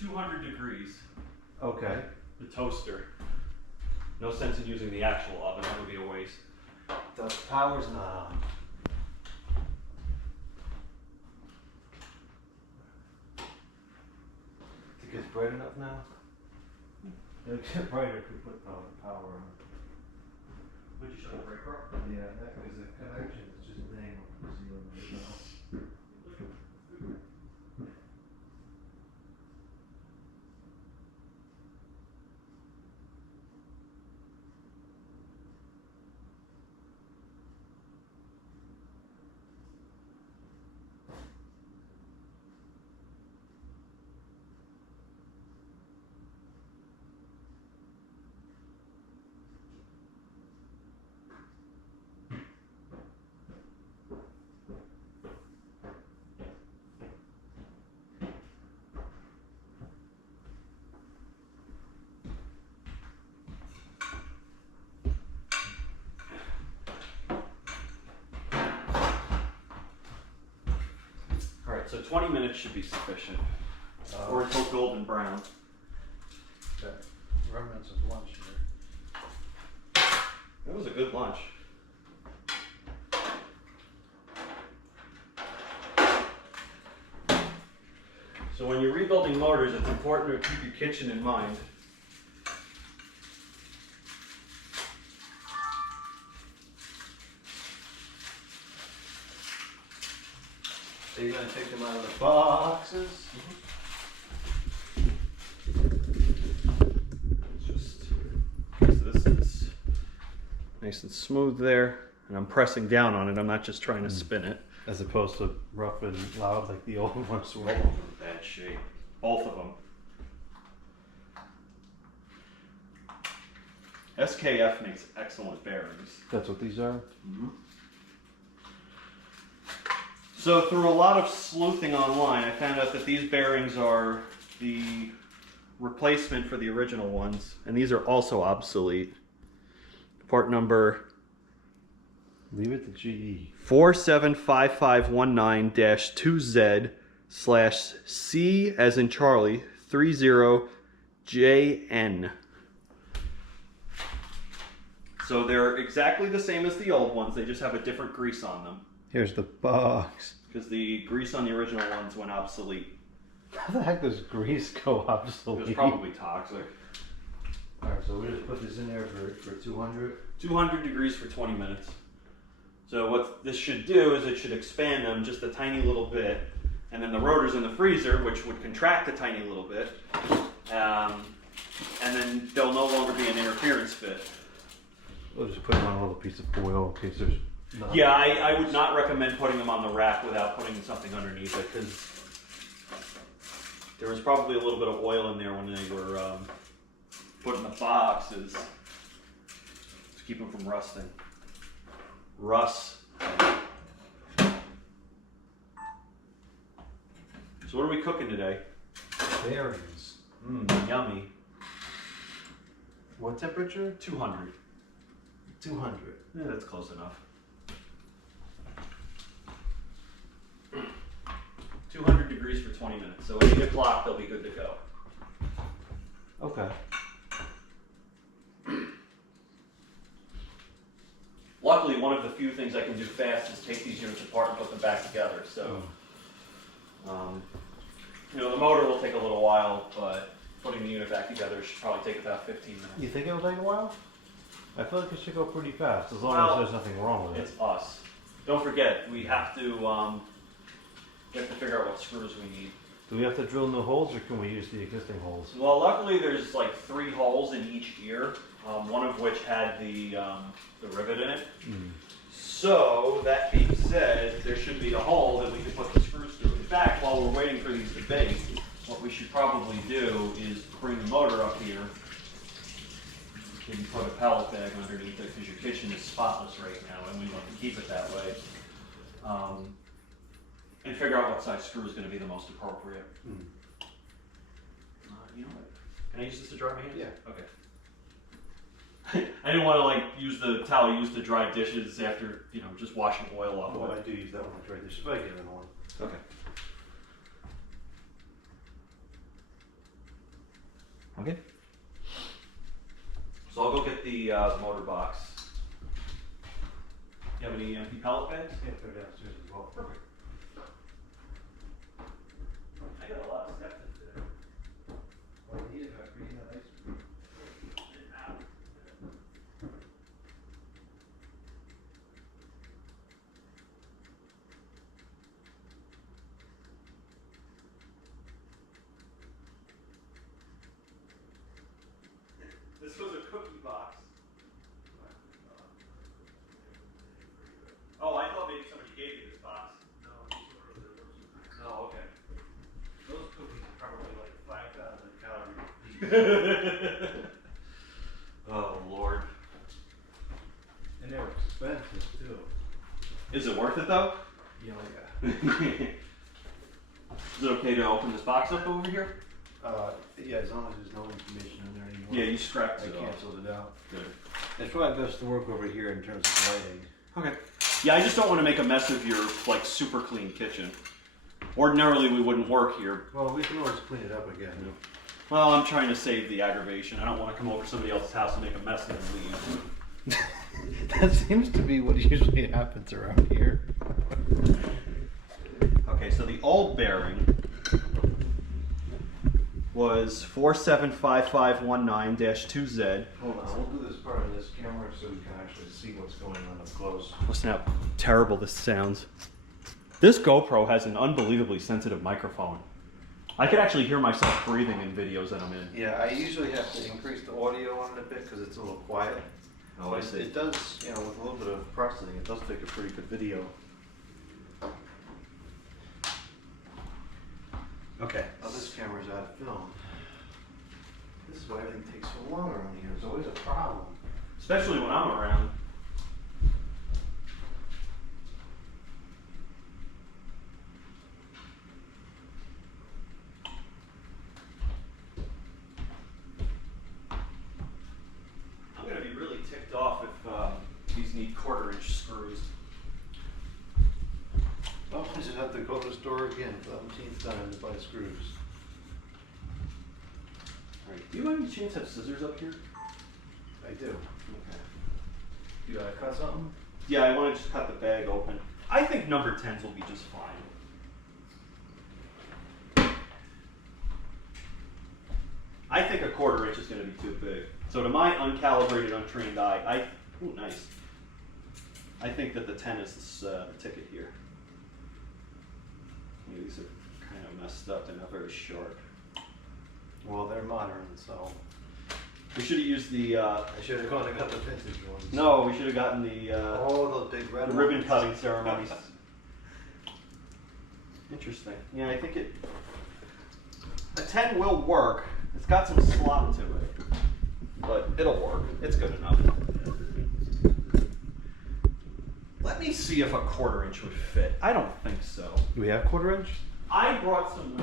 200 degrees. Okay. The toaster. No sense in using the actual oven, that would be a waste. The power's not on. Think it's bright enough now? It'll get brighter if we put the power on. Would you shut the breaker off? Yeah, that was the connection. It's just laying on the ceiling right now. Alright, so 20 minutes should be sufficient. Or until golden brown. Got remnants of lunch here. That was a good lunch. So when you're rebuilding motors, it's important to keep your kitchen in mind. So you're going to take them out of the boxes? Just so this is nice and smooth there, and I'm pressing down on it. I'm not just trying to spin it. As opposed to rough and loud like the old ones were. All of them in bad shape. Both of them. SKF makes excellent bearings. That's what these are? Mm-hmm. So through a lot of sleuthing online, I found out that these bearings are the replacement for the original ones, and these are also obsolete. Part number Leave it to GE. 475519-2Z/C as in Charlie 30JN. So they're exactly the same as the old ones, they just have a different grease on them. Here's the box. Because the grease on the original ones went obsolete. How the heck does grease go It obsolete? was probably toxic. Alright, so we just put this in there for 200. 200 degrees for 20 minutes. So what this should do is it should expand them just a tiny little bit, and then the rotor's in the freezer, which would contract a tiny little bit, and then there'll no longer be an interference fit. We'll just put them on a little piece of foil in case there's nothing. Yeah, I would not recommend putting them on the rack without putting something underneath it, because there was probably a little bit of oil in there when they were put in the boxes to keep them from rusting. So what are we cooking today? Bearings. Yummy. What temperature? 200. 200. Yeah, that's close enough. 200 degrees for 20 minutes. So at 8 o'clock, they'll be good to go. Okay. Luckily, one of the few things I can do fast is take these units apart and put them back together. So, you know, the motor will take a little while, but putting the unit back together should probably take about 15 minutes. You think it'll take a while? I feel like it should go pretty fast, as long as there's nothing wrong with it. It's us. Don't forget, we have to figure out what screws we need. Do we have to drill new holes, or can we use the existing holes? Well, luckily there's like 3 holes in each ear, one of which had the rivet in it. So, that being said, there should be a hole that we can put the screws through. In fact, while we're waiting for these to bake, what we should probably do is bring the motor up here. Maybe put a pallet bag underneath it, because your kitchen is spotless right now, and we want to keep it that way. And figure out what size screw is going to be the most appropriate. You know what? Can I use this to dry my hands? Yeah. Okay. I didn't want to like use the towel used to dry dishes after, you know, just washing oil off. Oh, I do use that one to dry dishes, but I get another one. Okay. the motor box. You have any empty pallet bags? Yeah, they're downstairs as well. Perfect. I got a lot of steps in today. Well, you need it after eating that ice cream. This was a cookie box. Oh, I thought maybe somebody gave you this box. Oh, okay. Those cookies are probably like 5,000 calories. Oh, Lord. And they're expensive too. Is it worth it, though? Yeah, Is it okay to open this box up over here? yeah, as long as there's no information in there anymore. Yeah, you scrapped I it off. canceled it out. Good. It's probably best to work over here in terms of lighting. Okay. Yeah, I just don't want to make a mess of your, like, super clean kitchen. Ordinarily, we wouldn't work here. Well, we can always clean it up again. Well, I'm trying to save the aggravation. I don't want to come over to somebody else's house and make a mess and then leave. That seems to be what usually happens around here. Okay, so the old bearing was 475519-2Z. Hold on, we'll do this part of this camera so we can actually see what's going on up close. Listen how terrible this sounds. This GoPro has an unbelievably sensitive microphone. I could actually hear myself breathing in videos that I'm in. Yeah, I usually have to increase the audio on it a bit because it's a little quiet. Oh, I see. It does, you know, with a little bit of processing, it does make a pretty good video. Okay. Oh, this camera's out of film. This is why everything takes so long around here. It's always a problem. Especially when I'm around. I'm going to be really ticked off if these need 1/4-inch screws. Oh, I just have to go to the store again for the 17th time to buy screws. All right. Do you by any chance have scissors up here? I do. Okay. You gotta cut something? Yeah, I want to just cut the bag open. I think number 10s will be just fine. I think a 1/4 inch is going to be too big. So to my uncalibrated, untrained eye, ooh, nice. I think that the 10 is the ticket here. These are kind of messed up. They're not very sharp. Well, they're modern, so. We should have used the. I should have gone and got the vintage ones. No, we should have gotten the. Oh, those big red the ones. ribbon cutting ceremonies. Interesting. Yeah, I think it. A 10 will work. It's got some slop to it, but it'll work. It's good enough. Let me see if a 1/4 inch would fit. I don't think so. Do we have 1/4 inch? I brought some.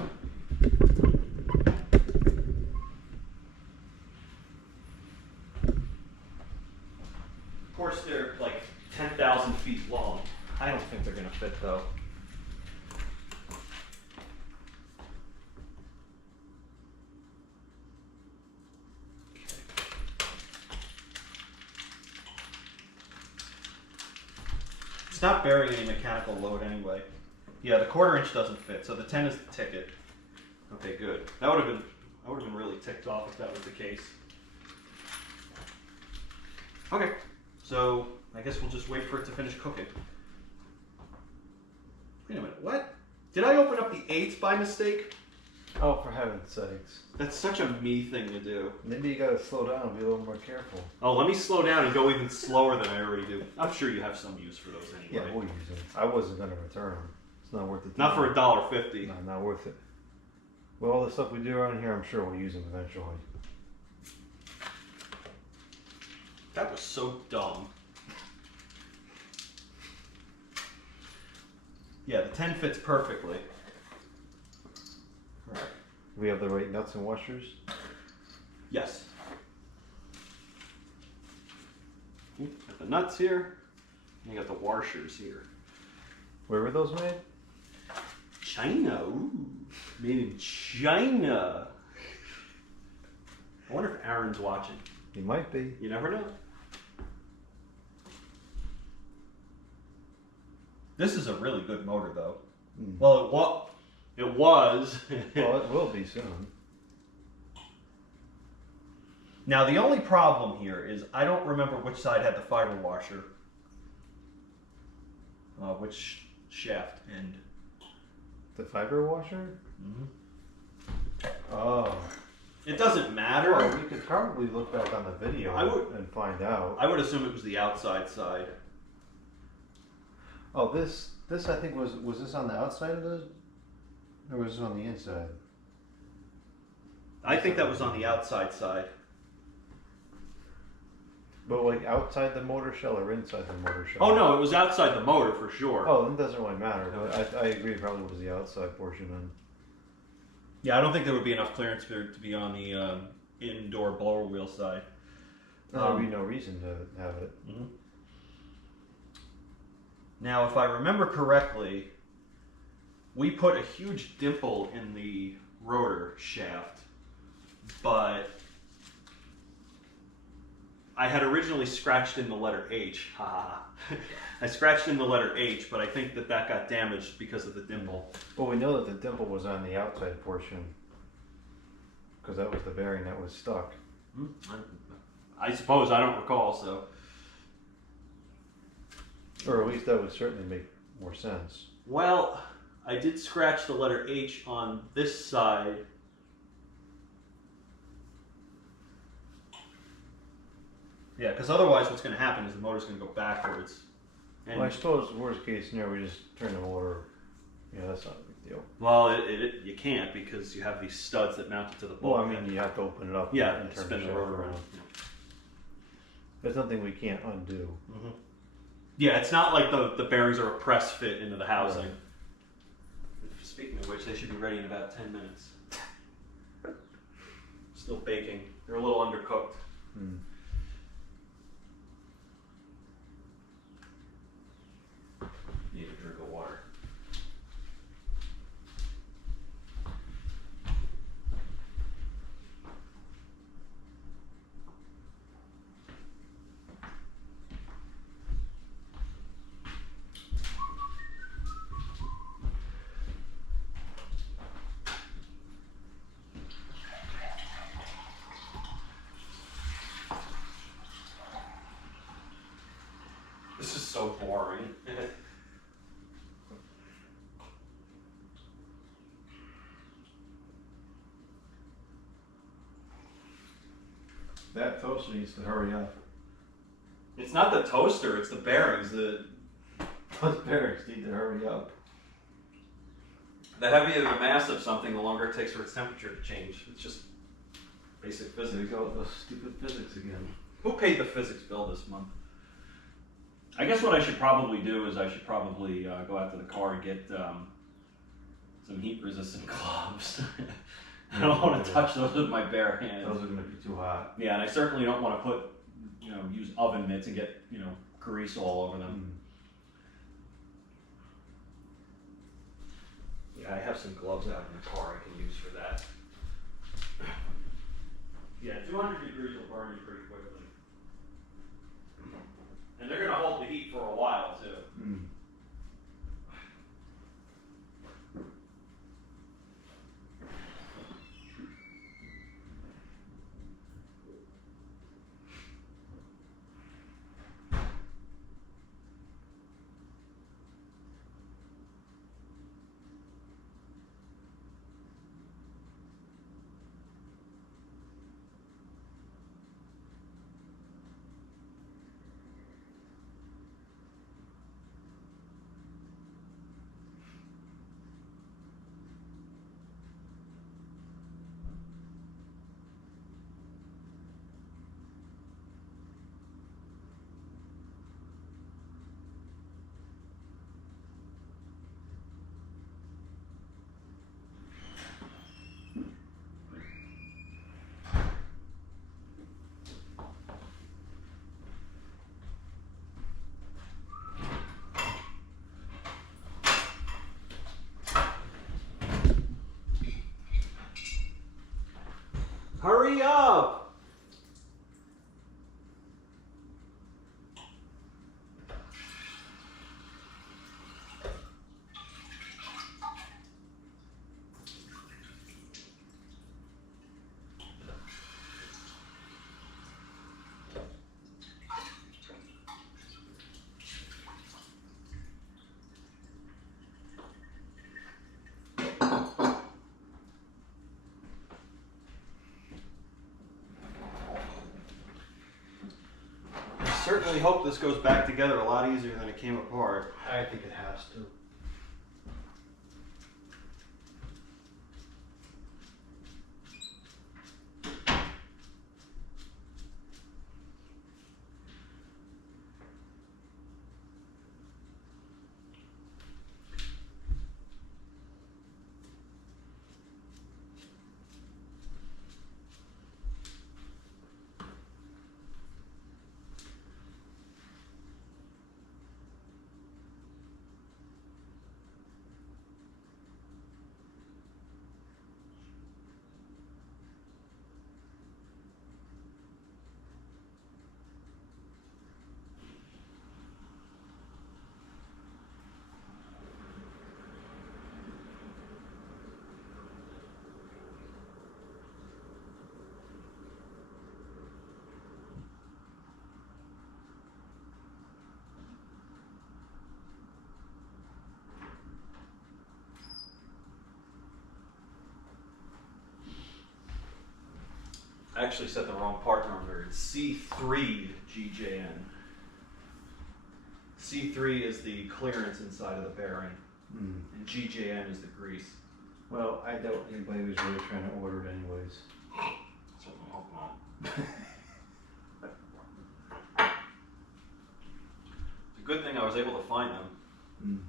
Of course, they're like 10,000 feet long. I don't think they're going to fit though. It's not bearing any mechanical load anyway. Yeah, the 1/4 inch doesn't fit, so the 10 is the ticket. Okay, good. I would have been really ticked off if that was the case. Okay, so I guess we'll just wait for it to finish cooking. Wait a minute, what? Did I open up the 8s by mistake? Oh, for heaven's sakes. That's such a me thing to do. Maybe you gotta slow down and be a little more careful. Oh, let me slow down and go even slower than I already do. I'm sure you have some use for those anyway. Yeah, we'll use them. I wasn't gonna return them. It's not worth it. Not for $1.50. No, not worth it. Well, all the stuff we do around here, I'm sure we'll use them eventually. That was so dumb. Yeah, the 10 fits perfectly. All right. Do we have the right nuts and washers? Yes. Got the nuts here, and you got the washers here. Where were those made? China, ooh, made in China. I wonder if Aaron's watching. He might be. You never know. This is a really good motor, though. Mm. Well, it was. Well, it will be soon. Now, the only problem here is I don't remember which side had the fiber washer. Which shaft end. The fiber washer? Mm-hmm. Oh. It doesn't matter. Well, we could probably look back on the video and find out. I would assume it was the outside side. Oh, this I think was this on the outside of the, or was this on the inside? I think that was on the outside side. But like outside the motor shell or inside the motor shell? Oh no, it was outside the motor for sure. Oh, it doesn't really matter. But I agree, it probably was the outside portion then. Yeah, I don't think there would be enough clearance for it to be on the indoor blower wheel side. There would be no reason to have it. Mm-hmm. Now, if I remember correctly, we put a huge dimple in the rotor shaft, but I had originally scratched in the letter H. I scratched in the letter H, but I think that got damaged because of the dimple. Well, we know that the dimple was on the outside portion because that was the bearing that was stuck. I suppose, I don't recall, so. Or at least that would certainly make more sense. Well, I did scratch the letter H on this side. Yeah, because otherwise what's going to happen is the motor's going to go backwards. And Well, I suppose worst case scenario, we just turn the motor. Yeah, that's not a big deal. well, you can't because you have these studs that mount it to the Well, I bulkhead. mean, you have to open it up. Yeah, and and turn spin the shaft rotor around. There's nothing we can't undo. Mm-hmm. Yeah, it's not like the bearings are a press fit into the housing. Right. Speaking of which, they should be ready in about 10 minutes. Still baking. They're a little undercooked. Hmm. Need a drink of water. This is so boring. That toaster needs to hurry up. It's not the toaster, it's the bearings. Those bearings need to hurry up. The heavier the mass of something, the longer it takes for its temperature to change. It's just basic There we physics. go with those stupid physics again. Who paid the physics bill this month? I guess what I should probably do is I should probably go out to the car and get some heat-resistant gloves. I don't want to touch those with my bare hands. Those are going to be too hot. Yeah, and I certainly don't want to put, use oven mitts and get, grease all over them. Yeah, I have some gloves out in the car I can use for that. Yeah, 200 degrees will burn you pretty quickly. And they're going to hold the heat for a while, too. Mm. Hurry up! certainly hope this goes back together a lot easier than it came apart. I think it has to. I actually set the wrong part number. It's C3 GJN. C3 is the clearance inside of the bearing, and GJN is the grease. Well, I doubt anybody was really trying to order it anyways. Certainly hope not. It's a good thing I was able to find them.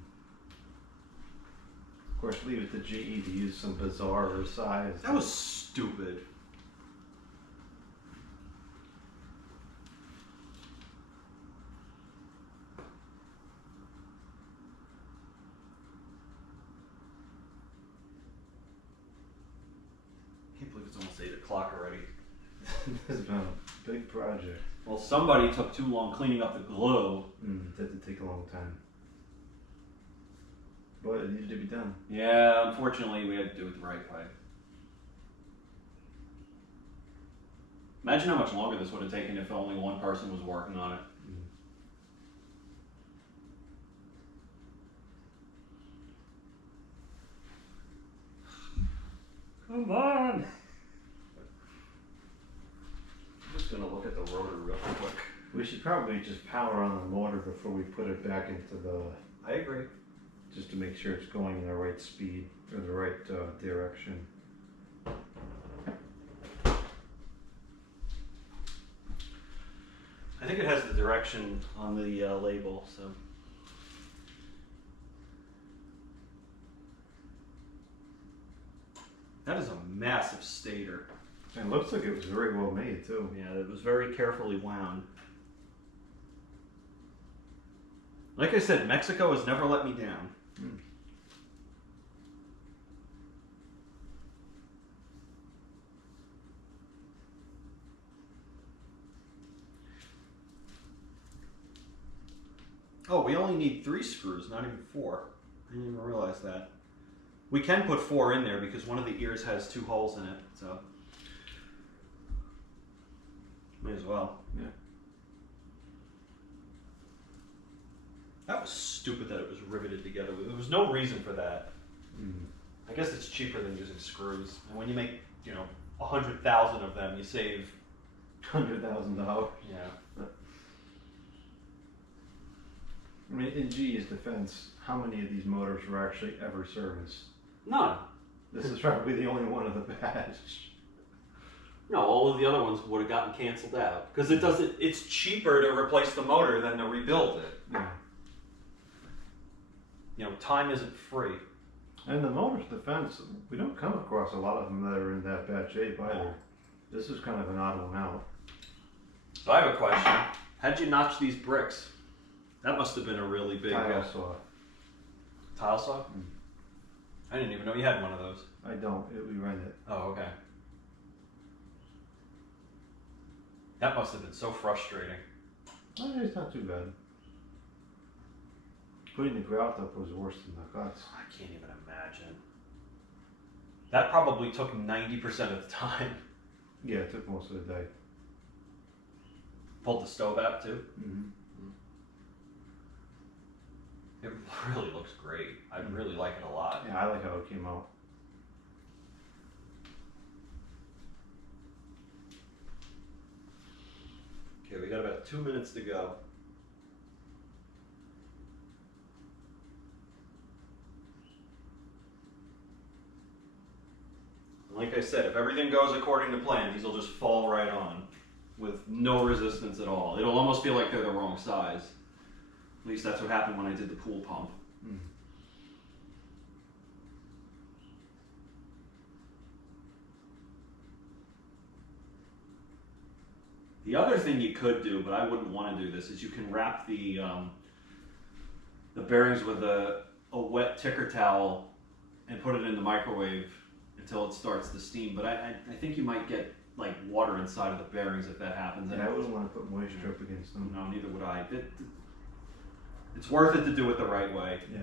Of course, leave it to GE to use some bizarre size. That was stupid. Can't believe it's almost 8 o'clock already. This has been a big project. Well, somebody took too long cleaning up the glue. It did take a long time. But it needed to be done. Yeah, unfortunately, we had to do it the right way. Imagine how much longer this would have taken if only one person was working on it. Come on! I'm just gonna look at the rotor real quick. We should probably just power on the motor before we put it back into the... I agree. Just to make sure it's going in the right speed or the right direction. I think it has the direction on the label, so. That is a massive stator. And it looks like it was very well made too. Yeah, it was very carefully wound. Like I said, Mexico has never let me down. Oh, we only need 3 screws, not even 4. I didn't even realize that. We can put 4 in there because one of the ears has 2 holes in it, so. May as well. Yeah. That was stupid that it was riveted together. There was no reason for that. I guess it's cheaper than using screws. And when you make, 100,000 of them, you save $100,000. Yeah. I mean, in GE's defense, how many of these motors were actually ever serviced? None. This is probably the only one of the batch. No, all of the other ones would have gotten canceled out because it's cheaper to replace the motor than to rebuild it. Yeah. Time isn't free. And the motor's defense, we don't come across a lot of them that are in that bad shape either. This is kind of an odd one out. So I have a question. How'd you notch these bricks? That must have been a really big Tile saw. Tile saw? I didn't even know you had one of those. I don't. We rent it. Oh, okay. That must have been so frustrating. Oh, it's not too bad. Putting the grout up was worse than the cuts. I can't even imagine. That probably took 90% of the time. Yeah, it took most of the day. Pulled the stove out too? Mm-hmm. It really looks great. I really like it a lot. Yeah, I like how it came out. Okay, we got about 2 minutes to go. Like I said, if everything goes according to plan, these will just fall right on with no resistance at all. It'll almost feel like they're the wrong size. At least that's what happened when I did the pool pump. The other thing you could do, but I wouldn't want to do this, is you can wrap the bearings with a wet ticker towel and put it in the microwave until it starts to steam. But I think you might get like water inside of the bearings if that happens. And I wouldn't want to put moisture up against them. No, neither would I. It's worth it to do it the right way. Yeah.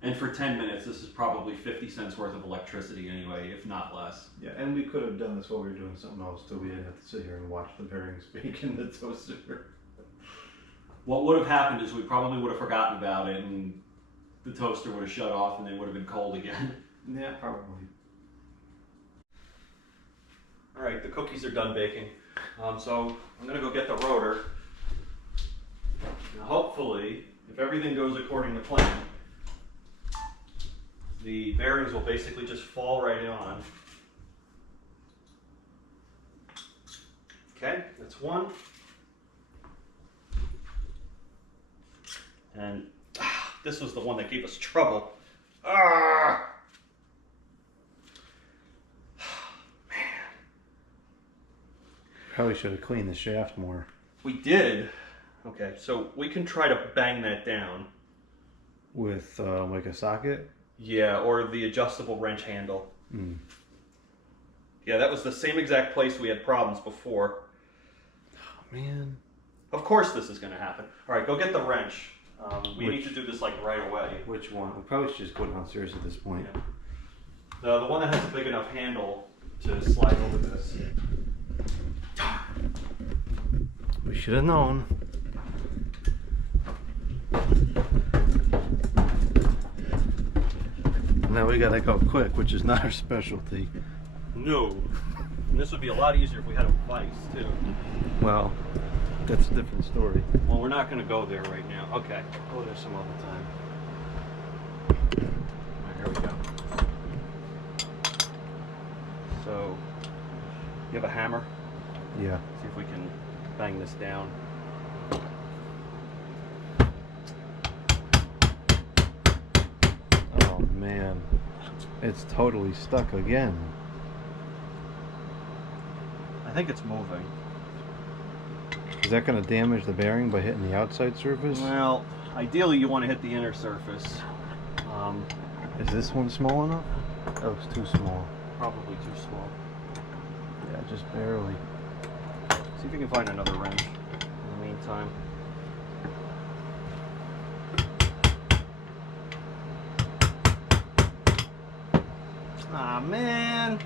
And for 10 minutes, this is probably 50 cents worth of electricity anyway, if not less. Yeah, and we could have done this while we were doing something else, so we didn't have to sit here and watch the bearings bake in the toaster. What would have happened is we probably would have forgotten about it, and the toaster would have shut off and they would have been cold again. Yeah, probably. All right, the cookies are done baking. So I'm gonna go get the rotor. Now hopefully, if everything goes according to plan, the bearings will basically just fall right on. Okay, that's one. And this was the one that gave us trouble. Probably should have cleaned the shaft more. We did. Okay, so we can try to bang that down. With like a socket? Yeah, or the adjustable wrench handle. Yeah, that was the same exact place we had problems before. Oh, man. Of course this is going to happen. All right, go get the wrench. We need to do this like right away. Which one? We probably should just go downstairs at this point. Yeah. The one that has a big enough handle to slide over this. We should have known. Now we gotta go quick, which is not our specialty. No. And this would be a lot easier if we had a vise too. Well, that's a different story. Well, we're not going to go there right now. Okay. Go there some other time. All right, here we go. So, you have a hammer? Yeah. See if we can bang this down. Oh man, it's totally stuck again. I think it's moving. Is that going to damage the bearing by hitting the outside surface? Well, ideally you want to hit the inner surface. Is this one small enough? Oh, it's too small. Probably too small. Yeah, just barely. See if you can find another wrench in the meantime. Ah, man.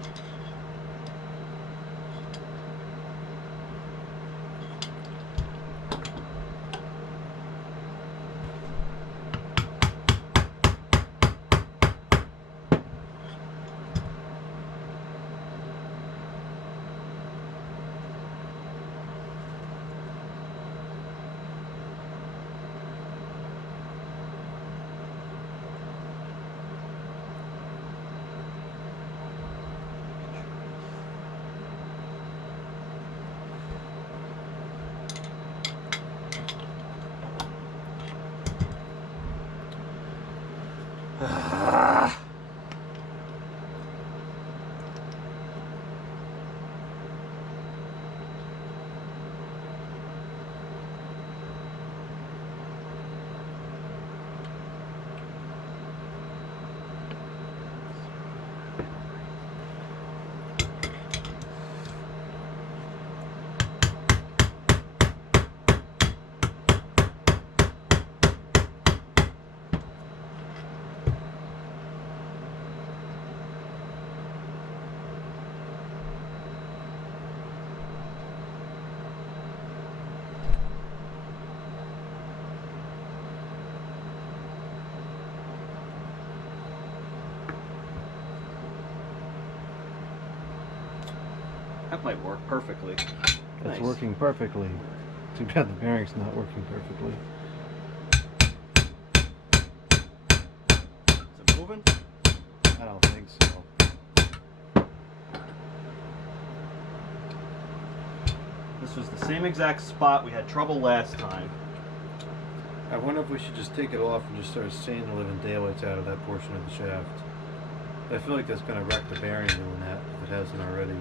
That might work perfectly. It's Nice. working perfectly. Too bad the bearing's not working perfectly. Is it moving? I don't think so. This was the same exact spot we had trouble last time. I wonder if we should just take it off and just start sanding the living daylights out of that portion of the shaft. I feel like that's going to wreck the bearing doing that if it hasn't already.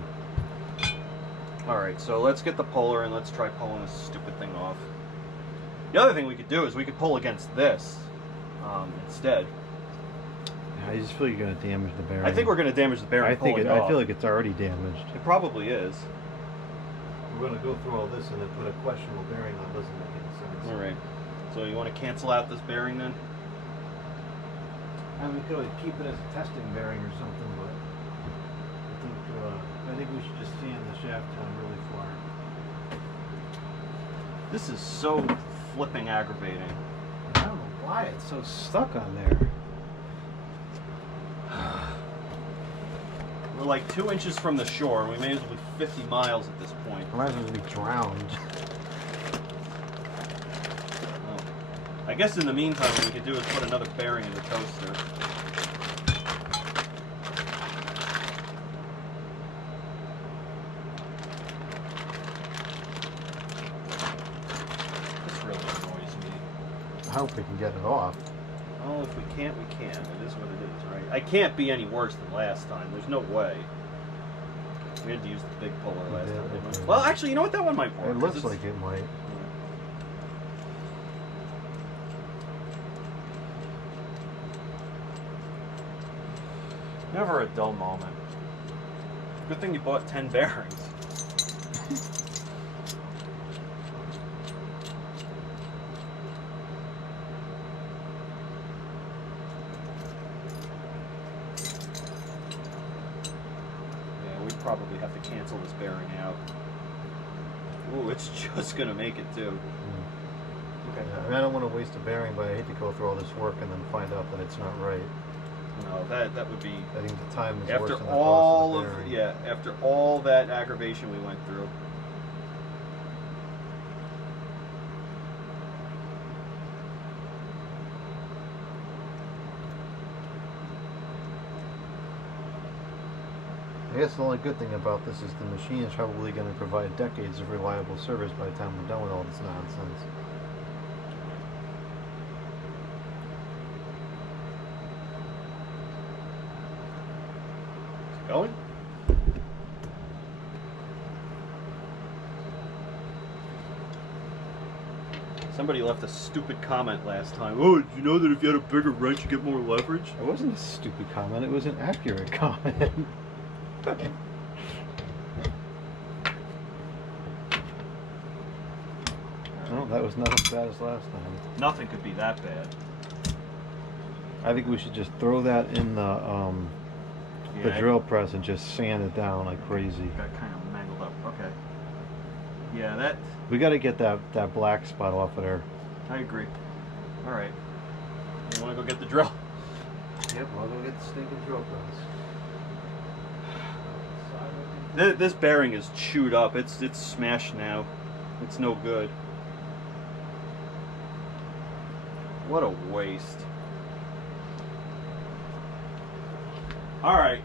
Alright, so let's get the puller and let's try pulling this stupid thing off. The other thing we could do is we could pull against this instead. I just feel you're going to damage the bearing. I think we're going to damage the bearing. I feel like it's already damaged. It probably is. We're going to go through all this and then put a questionable bearing on. Doesn't make any sense. Alright. So you want to cancel out this bearing then? I mean, we could always keep it as a testing bearing or something, but I think we should just sand the shaft down really far. This is so flipping aggravating. I don't know why it's so stuck on there. We're like 2 inches from the shore. We may as well be 50 miles at this point. I might as well be drowned. I guess in the meantime, what we could do is put another bearing in the toaster. This really annoys me. I hope we can get it off. Well, if we can't, we can't. It is what it is, right? I can't be any worse than last time. There's no way. We had to use the big puller last time, didn't we? Well, actually, you know what? That one might work. It looks like it might. Never a dull moment. Good thing you bought 10 bearings. Yeah, we'd probably have to cancel this bearing out. Ooh, it's just gonna make it too. Okay. I mean, I don't want to waste a bearing, but I hate to go through all this work and then find out that it's not right. No, that would be I think the time is worse after than the all cost of the bearing. after all that aggravation we went through. I guess the only good thing about this is the machine is probably going to provide decades of reliable service by the time we're done with all this nonsense. Is it going? Somebody left a stupid comment last time. Oh, did you know that if you had a bigger wrench, you get more leverage? It wasn't a stupid comment, it was an accurate comment. No, that was not as bad as last time. Nothing could be that bad. I think we should just throw that in the Yeah, drill press and just sand it down like crazy. Got kind of mangled up. Okay. Yeah, that. We got to get that black spot off of there. I agree. All right. You want to go get the drill? Yep, I'll go get the stinking drill press. This bearing is chewed up. It's smashed now. It's no good. What a waste. All right.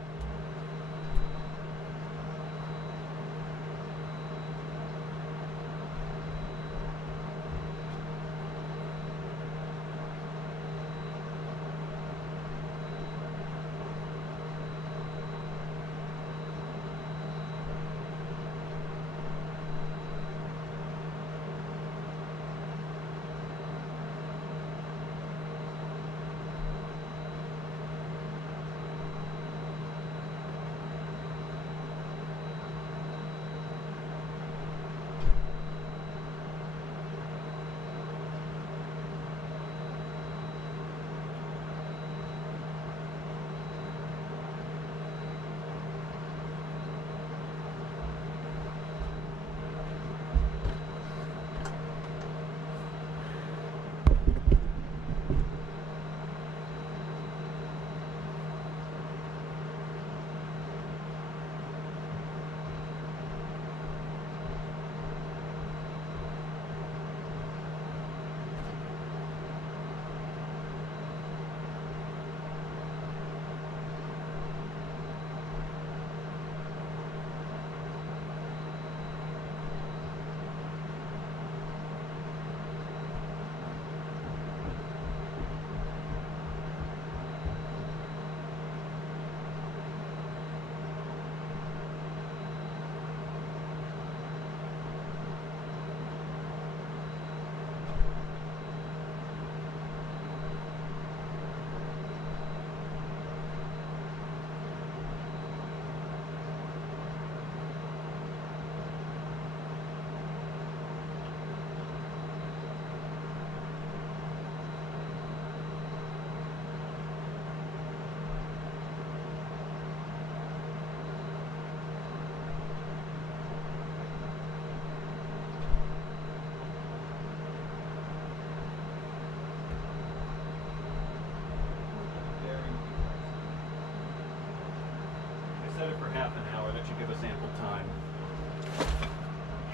should give us ample time.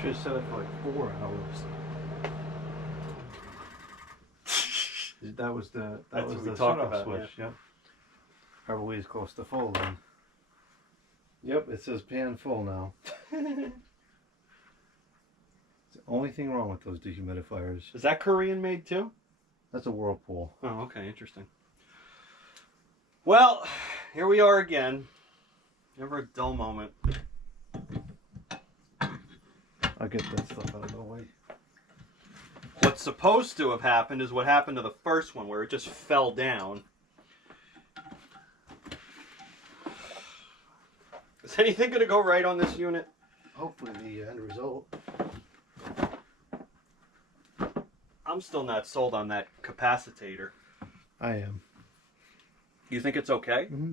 Should have set it for like 4 hours. That was the That's what we the talked shut-off about, switch. Yep. Probably as close to full then. Yep, it says pan full now. It's the only thing wrong with those dehumidifiers. Is that Korean made too? That's a Whirlpool. Oh, okay, interesting. Well, here we are again. Never a dull moment. I'll get that stuff out of the way. What's supposed to have happened is what happened to the first one, where it just fell down. Is anything going to go right on this unit? Hopefully the end result. I'm still not sold on that capacitor. I am. You think it's okay? Mm-hmm.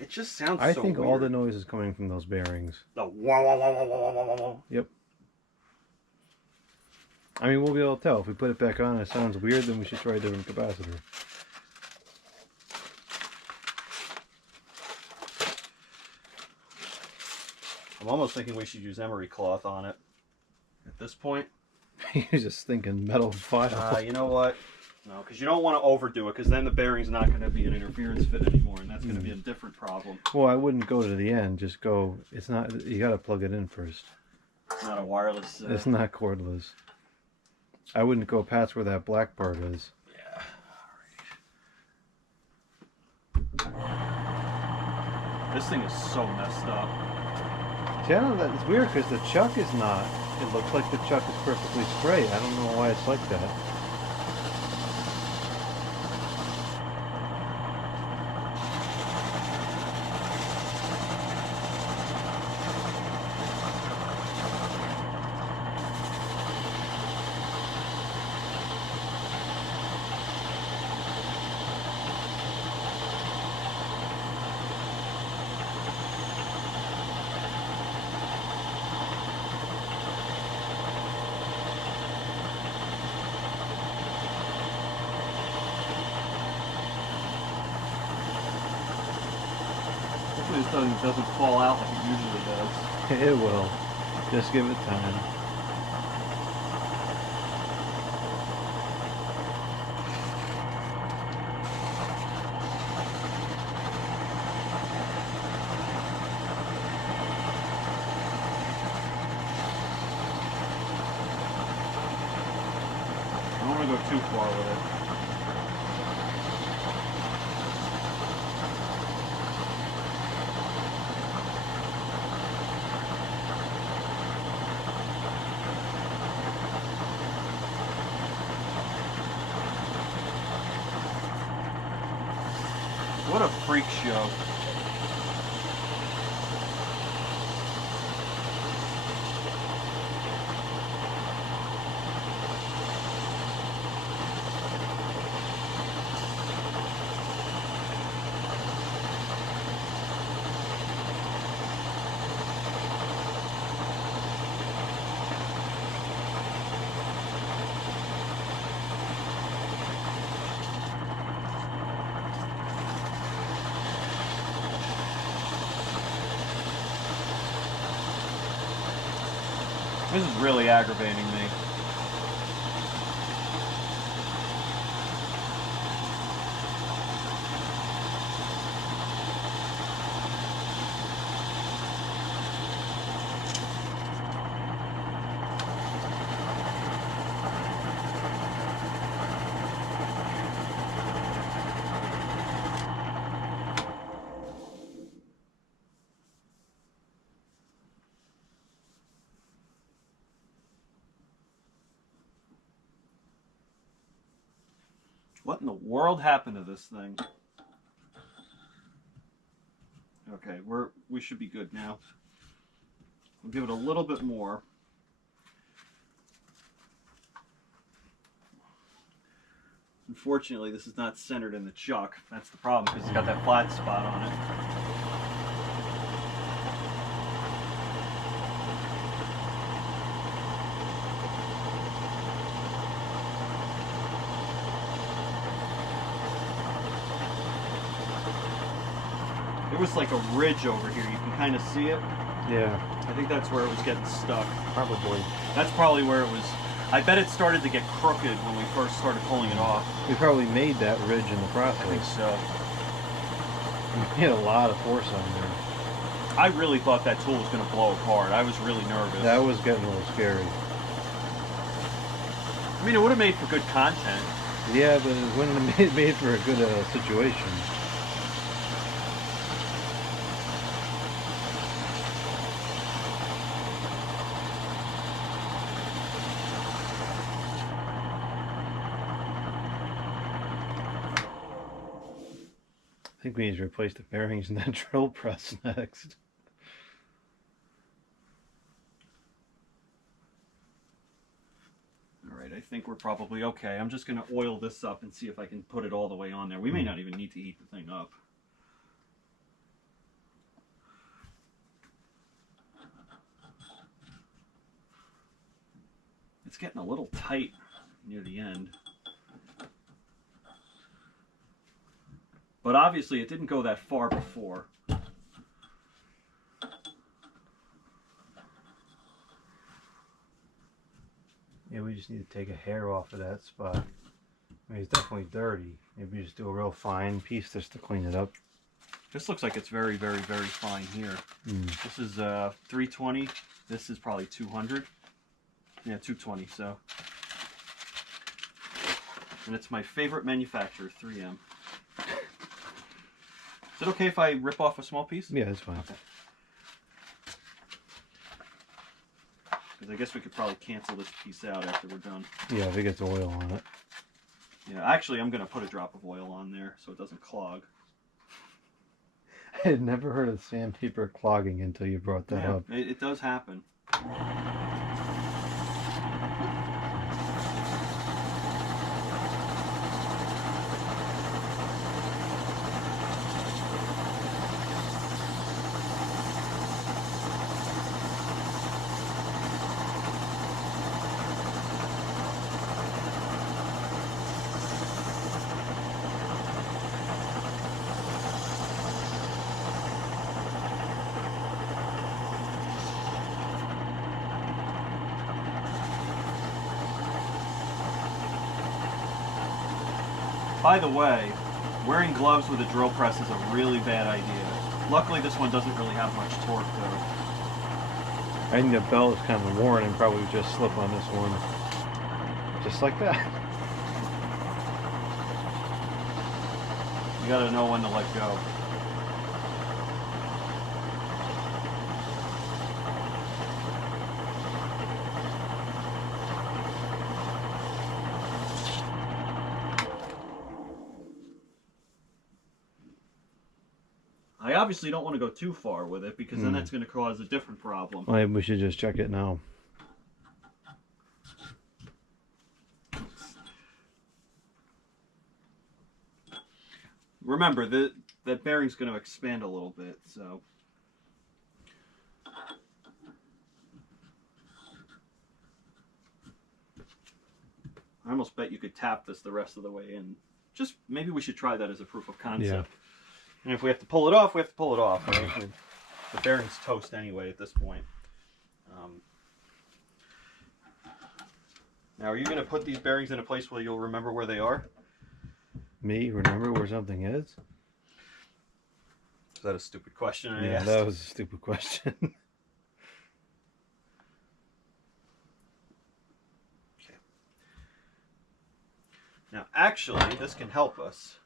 It just sounds I so think weird. all the noise is coming from those bearings. The wah, wah, wah, wah, wah, wah, wah, wah. Yep. I mean, we'll be able to tell. If we put it back on and it sounds weird, then we should try a different capacitor. I'm almost thinking we should use emery cloth on it at this point. You're just thinking metal file. You know what? No, because you don't want to overdo it, because then the bearing's not going to be an interference fit anymore, and that's going to be a different problem. Well, I wouldn't go to the end. Just go. It's not. You got to plug it in first. It's not a wireless. It's not cordless. I wouldn't go past where that black part is. Yeah. This thing is so messed up. See, I don't know, it's weird because the chuck is not. It looks like the chuck is perfectly straight. I don't know why it's like that. Hopefully this doesn't fall out like it usually does. It will. Just give it time. I don't want to go too far with it. What a freak show. This is really aggravating me. What in the world happened to this thing? Okay, we should be good now. We'll give it a little bit more. Unfortunately, this is not centered in the chuck. That's the problem, because it's got that flat spot on it. There was like a ridge over here. You can kind of see it. Yeah, I think that's where it was getting stuck. probably. That's probably where it was. I bet it started to get crooked when we first started pulling it off. We probably made that ridge in the I think process. so. We had a lot of force on there. I really thought that tool was going to blow apart. I was really nervous. That was getting a little scary. I mean, it would have made for good content. Yeah, but it wouldn't have made for a good situation. I think we need to replace the bearings in that drill press next. Alright, I think we're probably okay. I'm just going to oil this up and see if I can put it all the way on there. We may not even need to heat the thing up. It's getting a little tight near the end. But obviously it didn't go that far before. Yeah, we just need to take a hair off of that spot. I mean, it's definitely dirty. Maybe just do a real fine piece just to clean it up. This looks like it's very, very, very fine here. This is 320. This is probably 200. Yeah, 220, so. And it's my favorite manufacturer, 3M. Is it okay if I rip off a small piece? Yeah, that's fine. Okay. Because I guess we could probably cancel this piece out after we're done. Yeah, if it gets oil on it. Yeah, actually I'm going to put a drop of oil on there so it doesn't clog. I had never heard of sandpaper clogging until you brought that up. It does happen. By the way, wearing gloves with a drill press is a really bad idea. Luckily this one doesn't really have much torque though. I think the belt is kind of worn and probably just slip on this one. Just like that. You gotta know when to let go. I obviously don't want to go too far with it because then that's going to cause a different problem. Well, maybe we should just check it now. Remember, that bearing's going to expand a little bit, so... I almost bet you could tap this the rest of the way in. Just, maybe we should try that as a proof of concept. Yeah. And if we have to pull it off, we have to pull it off. Right? The bearing's toast anyway at this point. Now, are you going to put these bearings in a place where you'll remember where they are? Me? Remember where something is? Is that a stupid question I Yeah, asked? that was a stupid question. Okay. Now, actually, this can help us.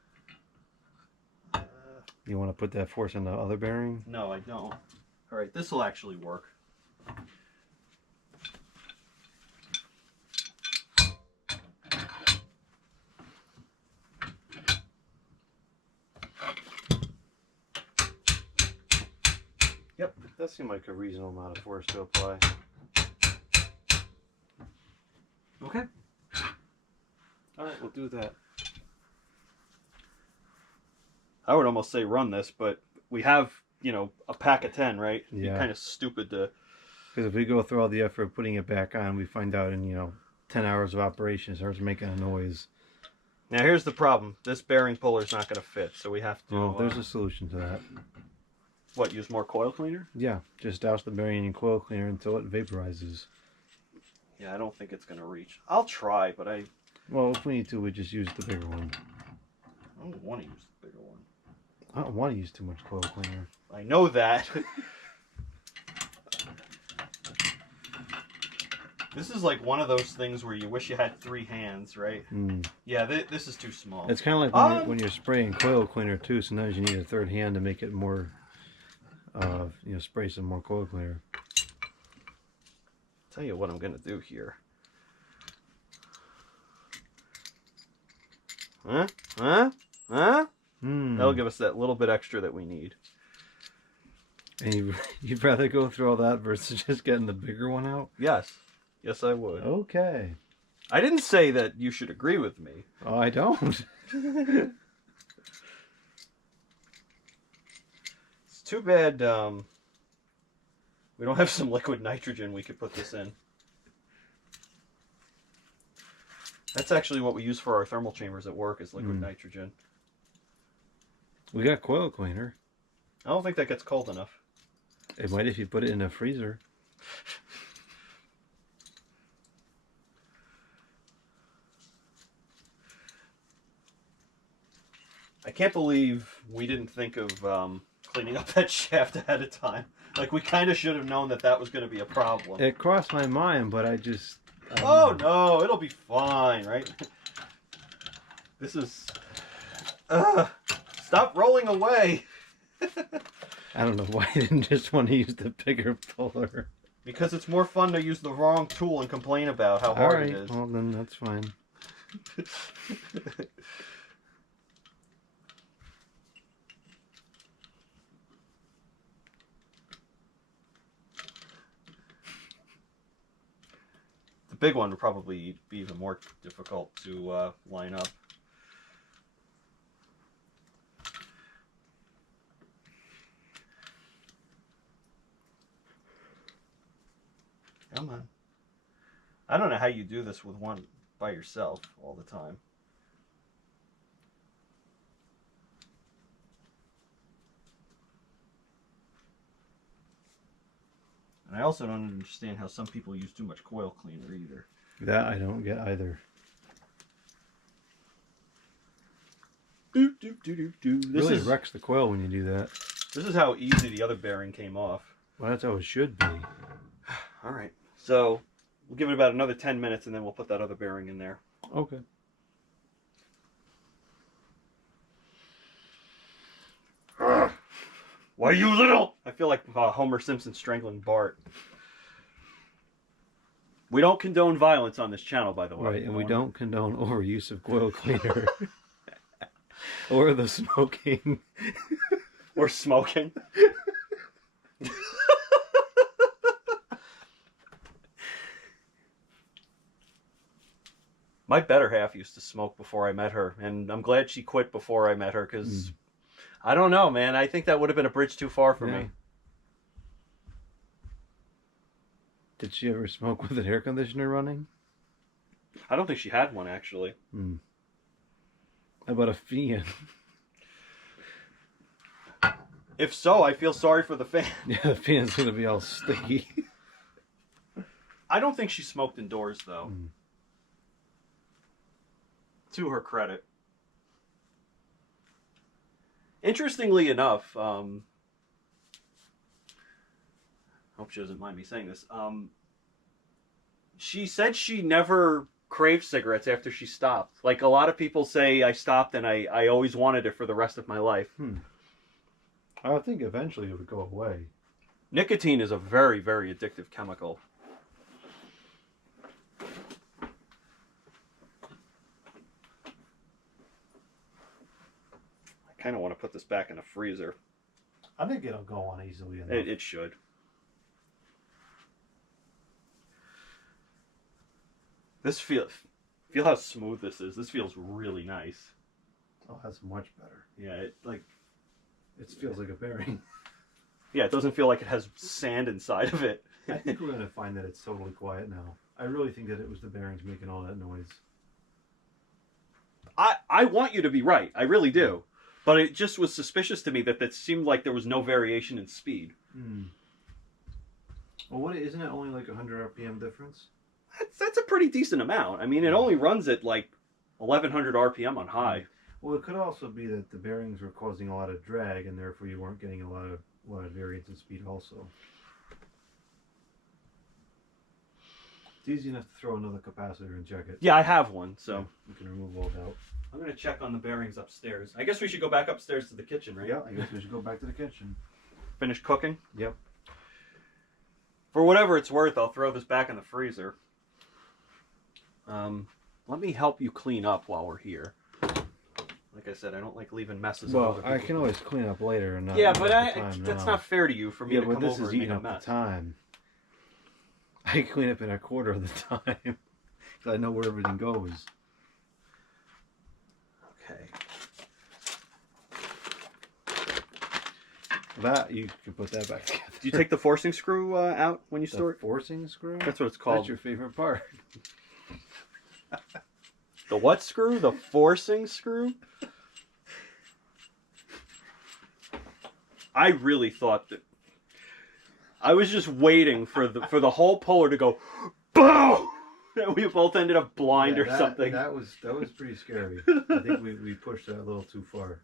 You want to put that force in the other bearing? No, I don't. All right, this will actually work. Yep, that seemed like a reasonable amount of force to apply. Okay. All right, we'll do that. I would almost say run this, but we have, you know, a pack of 10, right? It'd be Yeah. kind of stupid to... Because if we go through all the effort of putting it back on, we find out in, 10 hours of operation it starts making a noise. Now, here's the problem. This bearing puller is not going to fit, so we have to... Well, there's a solution to that. What, use more coil cleaner? Yeah, just douse the bearing in coil cleaner until it vaporizes. Yeah, I don't think it's going to reach. I'll try, but I Well, if we need to, we just use the bigger one. don't want to use the bigger one. I don't want to use too much coil cleaner. I know that. This is like one of those things where you wish you had 3 hands, right? Mm. Yeah, this is too small. It's kind of like when you're spraying coil cleaner too. Sometimes you need a third hand to make it more, spray some more coil cleaner. Tell you what I'm gonna do here. Huh? That'll give us that little bit extra that we need. And you'd rather go through all that versus just getting the bigger one out? Yes. Yes, I would. Okay. I didn't say that you should agree with me. Oh, I don't. It's too bad we don't have some liquid nitrogen we could put this in. That's actually what we use for our thermal chambers at work is liquid nitrogen. We got coil cleaner. I don't think that gets cold enough. It might if you put it in a freezer. I can't believe we didn't think of cleaning up that shaft ahead of time. Like, we kind of should have known that that was going to be a problem. It crossed my mind, but I just... Oh, no, it'll be fine, right? This is... stop rolling away! I don't know why I didn't just want to use the bigger puller. Because it's more fun to use the wrong tool and complain about how hard it is. Well, then that's fine. The big one would probably be even more difficult to line up. Come on. I don't know how you do this with one by yourself all the time. And I also don't understand how some people use too much coil cleaner either. That I don't get either. This Really wrecks the coil when you do that. This is how easy the other bearing came off. Well, that's how it should be. All right, so we'll give it about another 10 minutes and then we'll put that other bearing in there. Okay. Why you little? I feel like Homer Simpson strangling Bart. We don't condone violence on this channel, by the way. Right, and we don't condone overuse of coil cleaner. Or the smoking. Or smoking. My better half used to smoke before I met her, and I'm glad she quit before I met her, because I don't know, man. I think that would have been a bridge too far for me. Did she ever smoke with an air conditioner running? I don't think she had one, actually. How about a fan? If so, I feel sorry for the fan. Yeah, the fan's going to be all sticky. I don't think she smoked indoors, though. To her credit. Interestingly enough, hope she doesn't mind me saying this, she said she never craved cigarettes after she stopped. Like, a lot of people say I stopped and I always wanted it for the rest of my life. I think eventually it would go away. Nicotine is a very, very addictive chemical. I kind of want to put this back in the freezer. I think it'll go on easily enough. It should. This feel how smooth this is. This feels really nice. Oh, that's much better. Yeah, It feels like a bearing. Yeah, it doesn't feel like it has sand inside of it. I think we're going to find that it's totally quiet now. I really think that it was the bearings making all that noise. I want you to be right. I really do. But it just was suspicious to me that it seemed like there was no variation in speed. Well, isn't it only like 100 RPM difference? That's a pretty decent amount. I mean, it only runs at like 1100 RPM on high. Well, it could also be that the bearings were causing a lot of drag, and therefore you weren't getting a lot of variance in speed also. It's easy enough to throw another capacitor and check it. Yeah, I have one, so you can remove all doubt. I'm going to check on the bearings upstairs. I guess we should go back upstairs to the kitchen, right? Yeah, I guess we should go back to the kitchen. Finish cooking? Yep. For whatever it's worth, I'll throw this back in the freezer. Let me help you clean up while we're here. Like I said, I don't like leaving messes. Well, I can always clean up later. And not yeah, but now. that's not fair to you for me to come over and make a mess. The time. I can clean up in a quarter of the time because I know where everything goes. Okay. That you can put that back together. Do you take the forcing screw out when you store it? Forcing screw? That's what it's called. That's your favorite part. The what screw? The forcing screw? I really thought that I was just waiting for the whole puller to go boom, and we both ended up blind or something. That was pretty scary. I think we pushed that a little too far.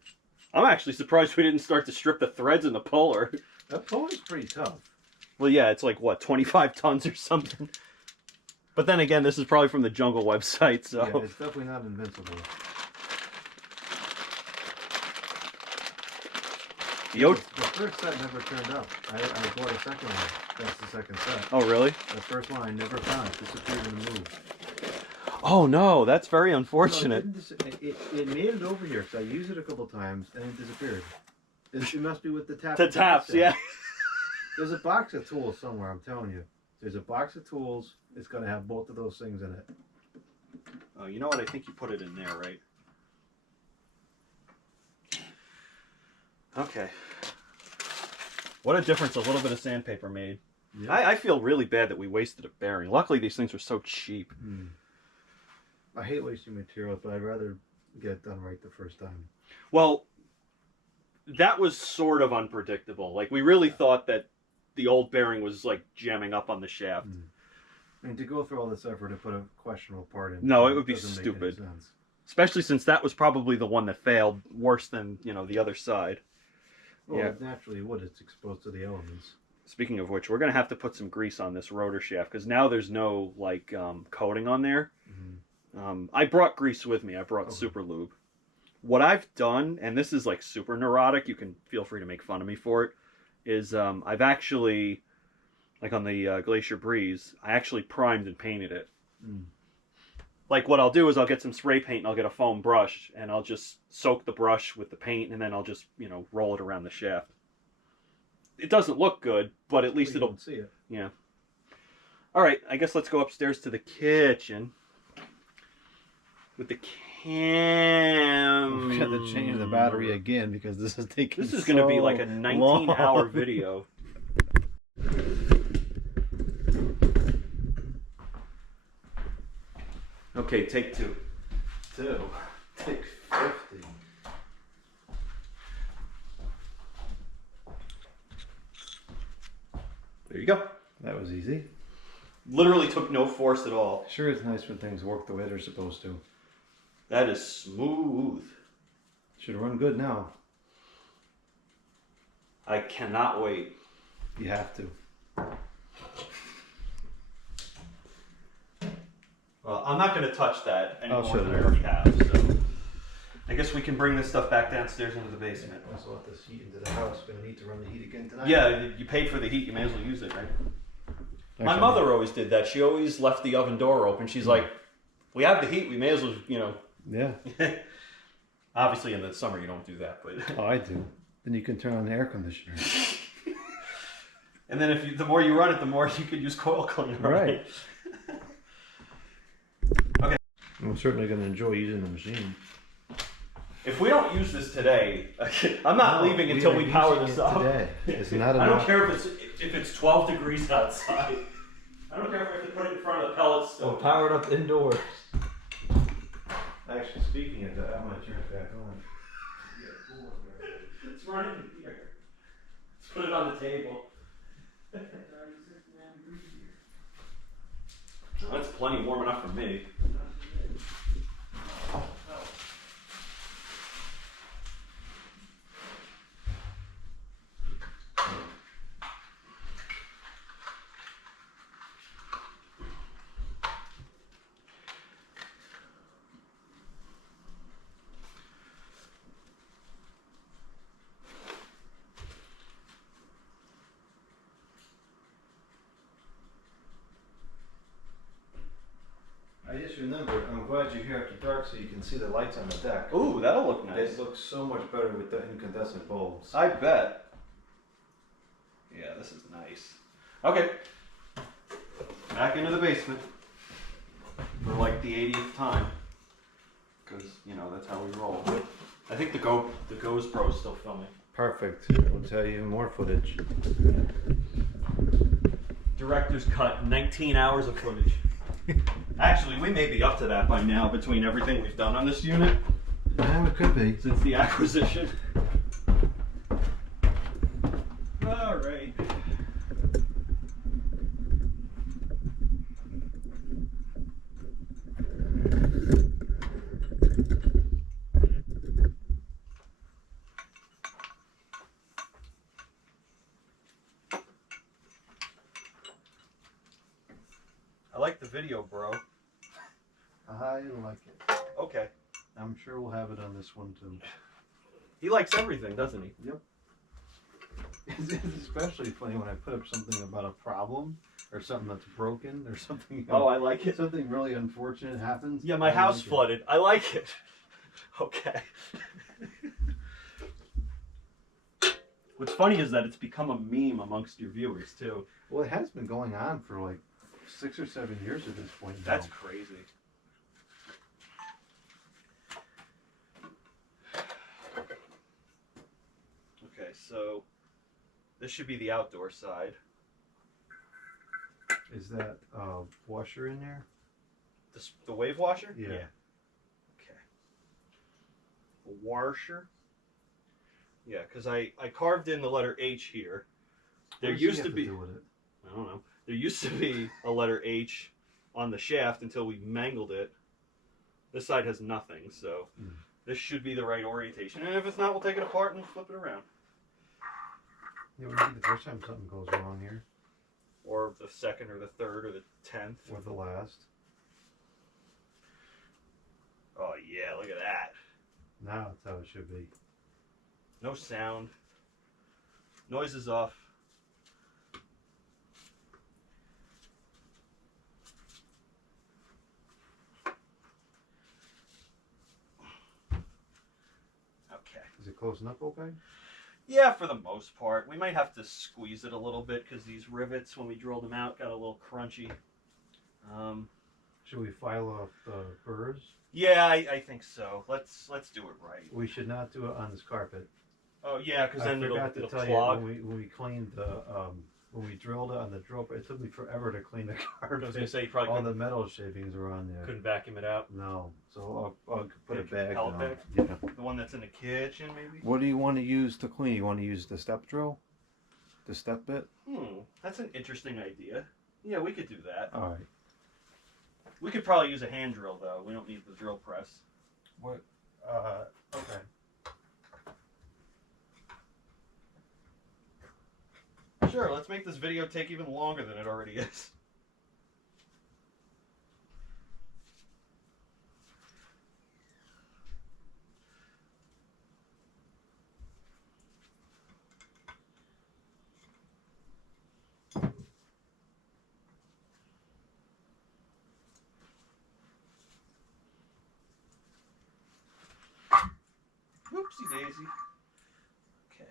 I'm actually surprised we didn't start to strip the threads in the puller. That puller's pretty tough. Well, yeah, it's like what, 25 tons or something. But then again, this is probably from the Jungle website, so yeah, it's definitely not invincible. The first set never turned up. I bought a second one. That's the second set. Oh, really? The first one I never found. It disappeared in the move. Oh, no. That's very unfortunate. No, it made it over here because I used it a couple times and it disappeared. It must be with the tap. The taps, yeah. There's a box of tools somewhere, I'm telling you. There's a box of tools. It's going to have both of those things in it. Oh, you know what? I think you put it in there, right? Okay. What a difference a little bit of sandpaper made. Yeah. I feel really bad that we wasted a bearing. Luckily, these things were so cheap. I hate wasting materials, but I'd rather get it done right the first time. Well, that was sort of unpredictable. Like, we really thought that the old bearing was, like, jamming up on the shaft. I mean, to go through all this effort to put a questionable part in... No, it would be stupid. Especially since that was probably the one that failed worse than, you know, the other side. Well, yeah. Naturally would. It's exposed to the elements. Speaking of which, we're going to have to put some grease on this rotor shaft because now there's no, like, coating on there. I brought grease with me. I brought Super Lube. What I've done, and this is, like, super neurotic, you can feel free to make fun of me for it, is I've actually, like on the Glacier Breeze, I actually primed and painted it. Like, what I'll do is I'll get some spray paint and I'll get a foam brush and I'll just soak the brush with the paint and then I'll just, you know, roll it around the shaft. It doesn't look good, but at least it'll see it. Yeah. All right, I guess let's go upstairs to the kitchen with the cam. We have to change the battery again because this is taking. This is going to be like a 19-hour video. Okay, take two. Take 50. There you go. That was easy. Literally took no force at all. Sure, it's nice when things work the way they're supposed to. That is smooth. Should run good now. I cannot wait. You have to. Well, I'm not going to touch that anymore I'll show than I you. already have, so I guess we can bring this stuff back downstairs into the basement. Also let this heat into the house. Gonna need to run the heat again tonight. Yeah, you paid for the heat, you may as well use it, right? My mother always did that. She always left the oven door open. She's like, we have the heat, we may as well, you know. Yeah. Obviously in the summer you don't do that, but... Oh, I do. Then you can turn on the air conditioner. And then if the more you run it, the more you could use coil cleaner. Right. Okay. I'm certainly going to enjoy using the machine. If we don't use this today, I'm not leaving until we power this up. Today. It's not enough. I don't care if it's 12 degrees outside. I don't care if I have to put it in front of the pellet stove. We'll power it up indoors. Actually, speaking of that, I'm going to turn it back on. It's running here. Let's put it on the table. No, that's plenty warm enough for me. I just remembered, I'm glad you're here after dark so you can see the lights on the deck. Ooh, that'll look nice. It looks so much better with the incandescent bulbs. I bet. Yeah, this is nice. Okay. Back into the basement. For like the 80th time. Because, you know, that's how we roll. I think the Go's Pro is still filming. Perfect. We'll tell you more footage. Director's cut, 19 hours of footage. Actually, we may be up to that by now between everything we've done on this unit. Yeah, it could be. Since the acquisition. All right. I like the video, bro. I like it. Okay. I'm sure we'll have it on this one too. He likes everything, doesn't he? Yep. It's especially funny when I put up something about a problem or something that's broken or something. Oh, I like it. Something really unfortunate happens. Yeah, my house flooded. I like it. Okay. What's funny is that it's become a meme amongst your viewers too. Well, it has been going on for like 6 or 7 years at this point now. That's crazy. Okay, so this should be the outdoor side. Is that washer in there? The wave washer? Yeah. Okay. A washer. Yeah, because I carved in the letter H here. There What does he used have to be. do with it? I don't know. There used to be a letter H on the shaft until we mangled it. This side has nothing, so this should be the right orientation. And if it's not, we'll take it apart and flip it around. Yeah, would be the first time something goes wrong here. Or the second or the third or the 10th. Or the last. Oh yeah, look at that. Now that's how it should be. No sound. Noise is off. Okay. Is it closing up okay? Yeah, for the most part. We might have to squeeze it a little bit because these rivets, when we drilled them out, got a little crunchy. Should we file off the burrs? Yeah, I think so. Let's do it right. We should not do it on this carpet. Oh yeah, because then I it'll forgot to tell clog. you when we cleaned the when we drilled it on the drill. It took me forever to clean the carpet. I was gonna say you probably all couldn't, the metal shavings were on there. couldn't vacuum it out. No, so I'll put it back. Pellet now. bag? Yeah. The one that's in the kitchen, maybe. What do you want to use to clean? You want to use the step drill, the step bit? That's an interesting idea. Yeah, we could do that. All right. We could probably use a hand drill though. We don't need the drill press. What? Okay. Sure, let's make this video take even longer than it already is. Whoopsie daisy. Okay.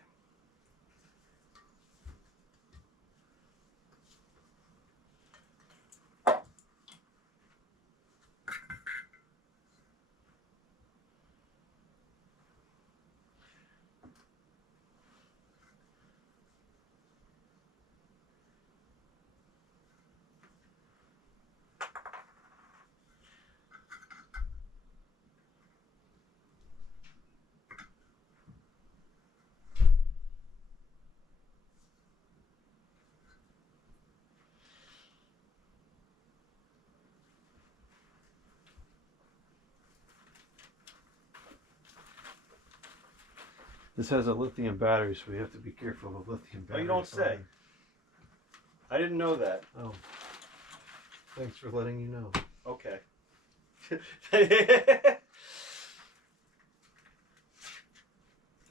This has a lithium battery, so we have to be careful of lithium Oh, battery. you don't say. I didn't know that. Oh. Thanks for letting you know. Okay.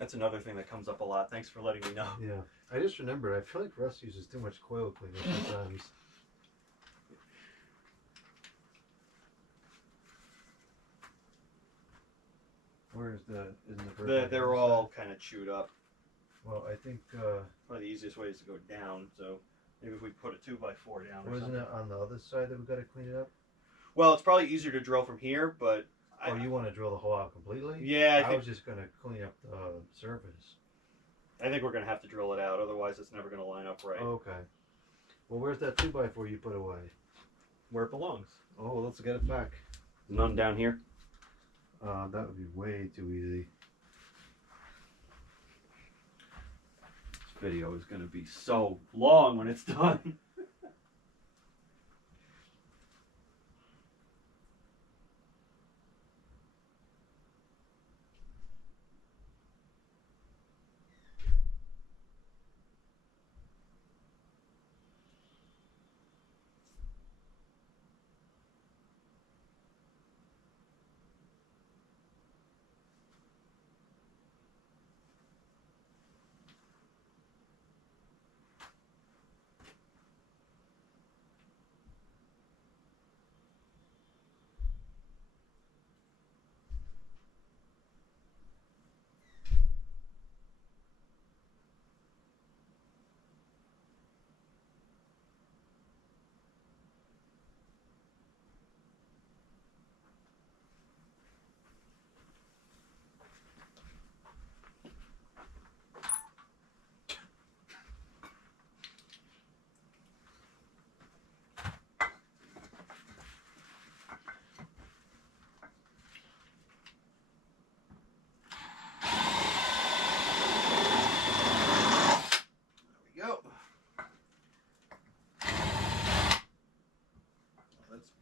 That's another thing that comes up a lot. Thanks for letting me know. Yeah. I just remembered, I feel like Russ uses too much coil cleaner sometimes. Where's isn't the bird They're all kind of chewed up. Well, I think, Probably the easiest way is to go down, so maybe if we put a 2x4 down or wasn't something. it on the other side that we gotta clean it up? Well, it's probably easier to drill from here, but... Oh, you want to drill the hole out completely? Yeah, I was just gonna clean up the surface. I think we're going to have to drill it out, otherwise it's never going to line up right. Okay. Well, where's that 2x4 you put away? Where it belongs. Oh, let's get it back. None down here? That would be way too easy. This video is going to be so long when it's done.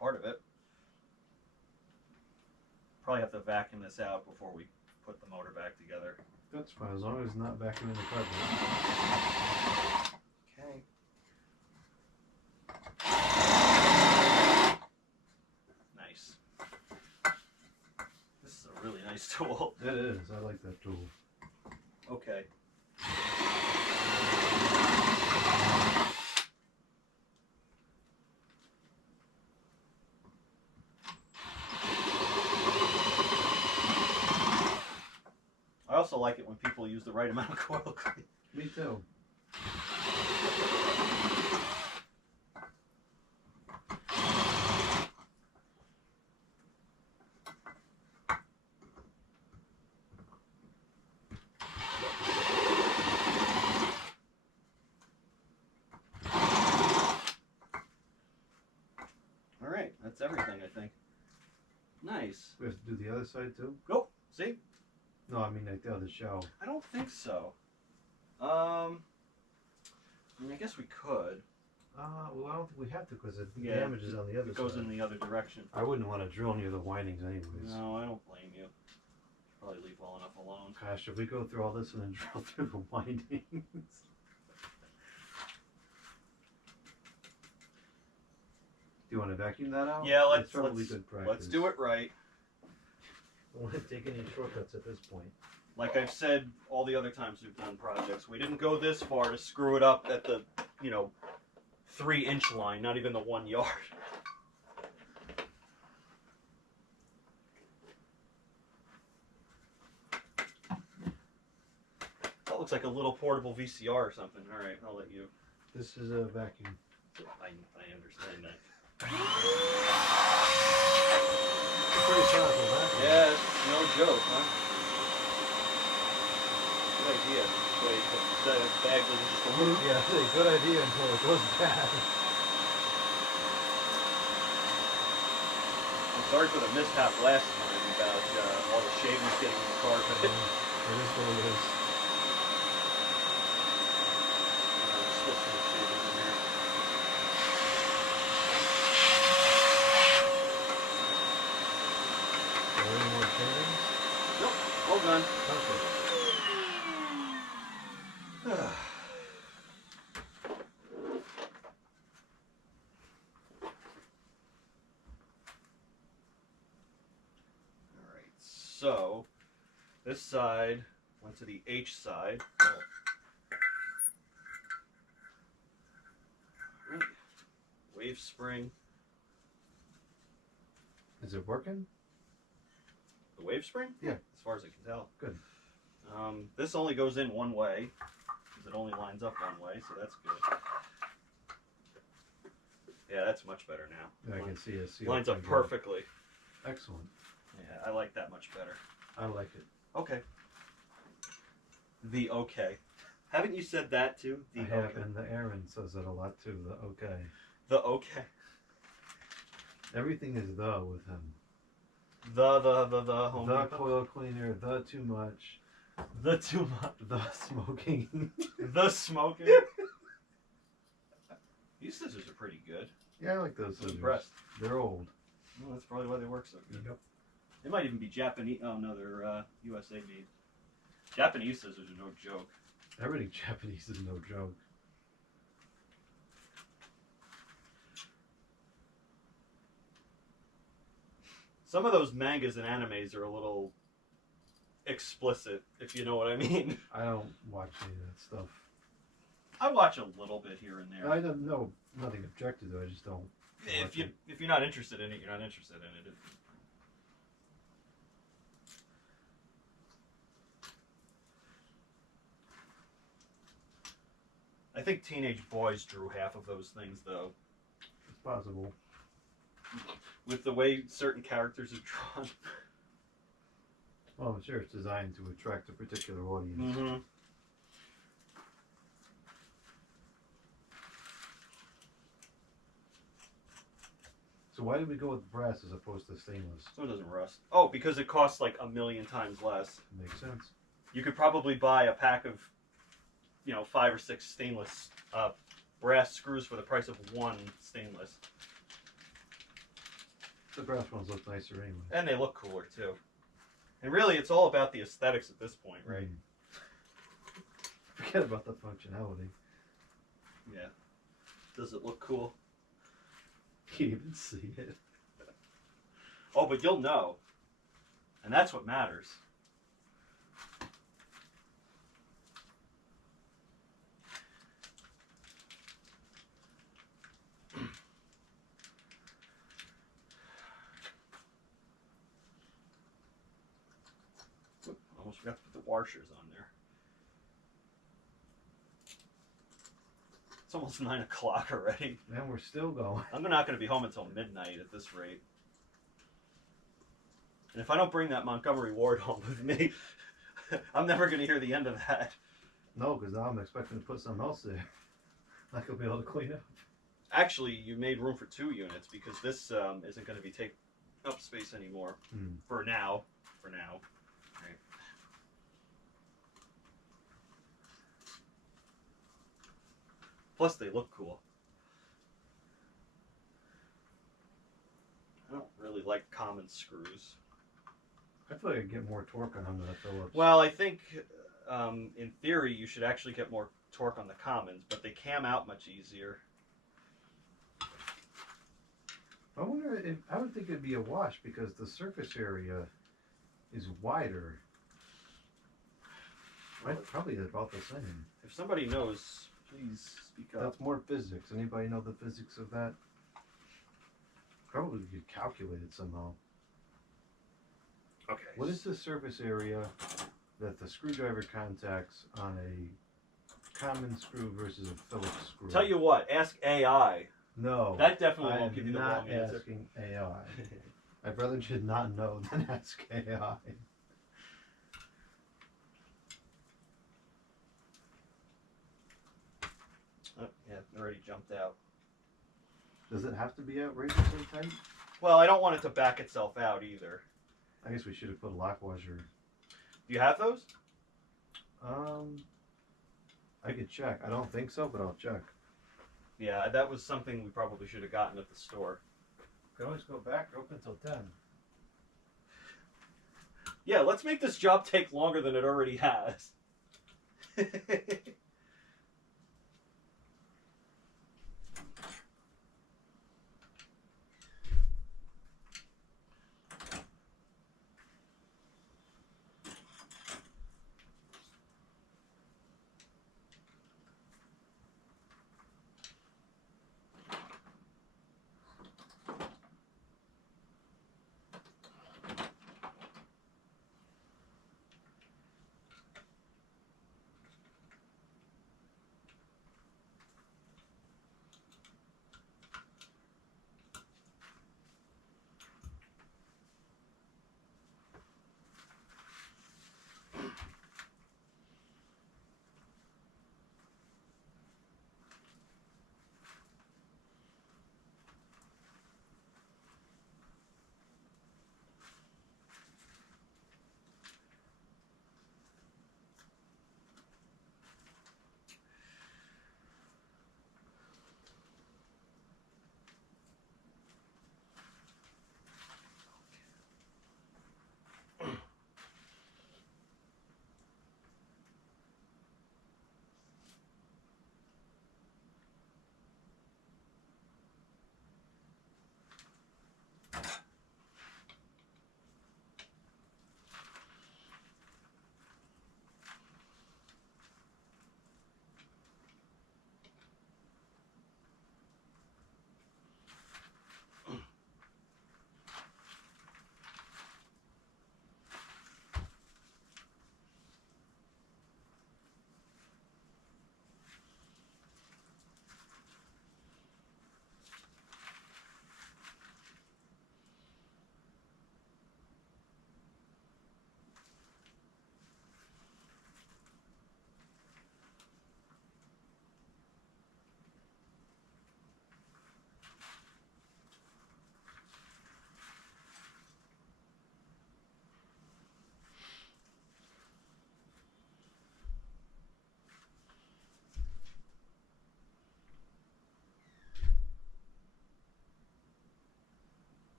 Part of it. Probably have to vacuum this out before we put the motor back together. That's fine, as long as it's not vacuuming the carpet. Okay. Nice. This is a really nice tool. It is. I like that tool. Okay. I also like it when people use the right amount of coil clean. Me too. All right, that's everything, I think. Nice. We have to do the other side too? Go. See? No, I mean like the other shell. I don't think so. I mean, I guess we could. Well, I don't think we have to because the Yeah, damage is on the other It goes side. in the other direction. I wouldn't want to drill near the windings anyways. No, I don't blame you. Probably leave well enough alone. Gosh, if we go through all this and then drill through the windings. Do you want to vacuum that out? Yeah, It's probably good practice. let's do it right. I don't want to take any shortcuts at this point. Like I've said all the other times we've done projects, we didn't go this far to screw it up at the, 3-inch line, not even the 1 yard. That looks like a little portable VCR or something. All right, I'll let you. This is a vacuum. I understand that. Pretty powerful vacuum. Yeah, it's no joke, huh? Good idea. Wait, the bag doesn't just go. Yeah, it's a good idea until it goes bad. I'm sorry for the mishap last time about all the shavings getting in the carpet. It is what it is. Still some shavings in there. Are there any more shavings? Nope, all done. Perfect. side, went to the H side. Alright. Wave spring. Is it working? The wave spring? Yeah. As far as I can tell. Good. This only goes in one way, because it only lines up one way, so that's good. Yeah, that's much better now. Yeah, I can see it. Lines up perfectly. Excellent. Yeah, I like that much better. I like it. Okay. The okay. Haven't you said that too? The I have, okay. and the Aaron says it a lot too. The okay. The okay. Everything is the with him. The home The Depot. coil cleaner. The too much. The too much. The smoking. The smoking. These scissors are pretty good. Yeah, I like those I'm scissors. impressed. They're old. Well, that's probably why they work so good. Yep. They might even be Japanese. Oh no, they're USA made. Japanese scissors are no joke. Everything Japanese is no joke. Some of those mangas and animes are a little explicit, if you know what I mean. I don't watch any of that stuff. I watch a little bit here and there. I don't know. Nothing objective to it. I just don't. If you're not interested in it, you're not interested in it. I think teenage boys drew half of those things, though. It's possible. With the way certain characters are drawn. Well, I'm sure it's designed to attract a particular audience. Mm-hmm. So why did we go with brass as opposed to stainless? So it doesn't rust. Oh, because it costs like 1,000,000 times less. Makes sense. You could probably buy a pack of, 5 or 6 stainless brass screws for the price of one stainless. The brass ones look nicer anyway. And they look cooler, too. And really, it's all about the aesthetics at this point, right? Forget about the functionality. Yeah. Does it look cool? You can't even see it. Oh, but you'll know. And that's what matters. Almost forgot to put the washers on there. It's almost 9 o'clock already. And we're still going. I'm not going to be home until midnight at this rate. And if I don't bring that Montgomery Ward home with me, I'm never going to hear the end of that. No, because now I'm expecting to put something else there. I could be able to clean up. Actually, you made room for 2 units because this isn't going to be taking up space anymore. For now. For now. Right. Plus, they look cool. I don't really like common screws. I feel like I get more torque on them than a Phillips. Well, I think in theory you should actually get more torque on the commons, but they cam out much easier. I wonder if I would think it'd be a wash because the surface area is wider. Probably about the same. If somebody knows, please speak up. That's more physics. Anybody know the physics of that? Probably you could calculate it somehow. Okay. What is the surface area that the screwdriver contacts on a common screw versus a Phillips screw? Tell you what, ask AI. No. That definitely I won't am give you the not wrong answer. asking AI. I'd rather should not know than ask AI. Oh, yeah, it already jumped out. Does it have to be outrageously tight? Well, I don't want it to back itself out either. I guess we should have put a lock washer. Do you have those? I could check. I don't think so, but I'll check. Yeah, that was something we probably should have gotten at the store. Can always go back. They're open until 10. Yeah, let's make this job take longer than it already has.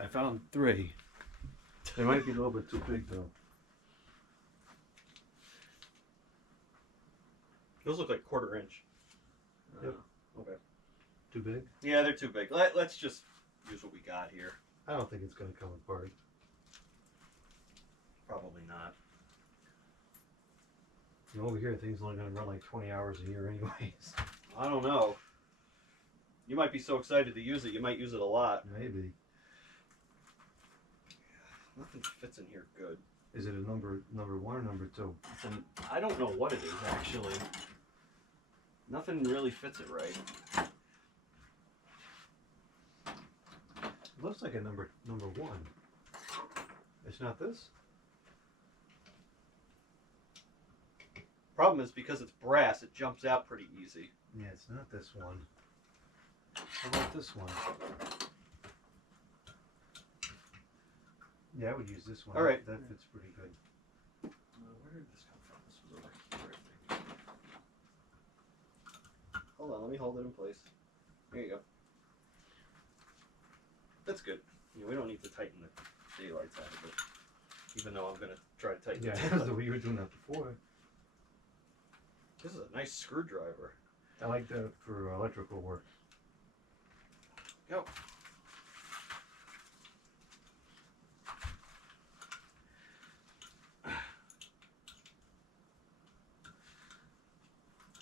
I found 3. They might be a little bit too big though. Those look like 1/4 inch. Yep. Okay. Too big? Yeah, they're too big. Let's just use what we got here. I don't think it's going to come apart. Probably not. And over here, things only going to run like 20 hours a year anyways. I don't know. You might be so excited to use it, you might use it a lot. Maybe. Nothing fits in here good. Is it a number 1 or number 2? I don't know what it is, actually. Nothing really fits it right. It looks like a number 1. It's not this? Problem is, because it's brass, it jumps out pretty easy. Yeah, it's not this one. How about this one? Yeah, I would use this one. All right. That fits pretty good. Where did this come from? This was over here, I think. Hold on, let me hold it in place. There you go. That's good. We don't need to tighten the daylights out of it. Even though I'm going to try to tighten Yeah, it that's down. the way you were doing that before. This is a nice screwdriver. I like that for electrical work. Go.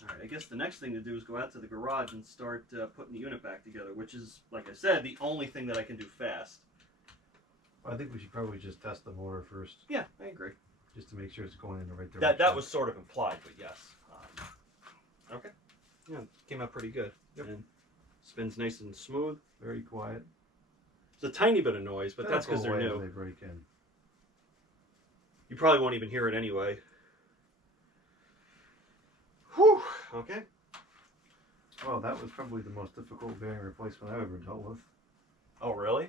Alright, I guess the next thing to do is go out to the garage and start putting the unit back together, which is, like I said, the only thing that I can do fast. I think we should probably just test the motor first, Yeah, I agree. just to make sure it's going in the right direction. That was sort of implied, but yes. Okay. Yeah, came out pretty good. Yep. And spins nice and smooth. Very quiet. It's a tiny bit of noise, but that's because they're As new. they break in. You probably won't even hear it anyway. Whew. Okay. Well, that was probably the most difficult bearing replacement I've ever dealt with. Oh, really?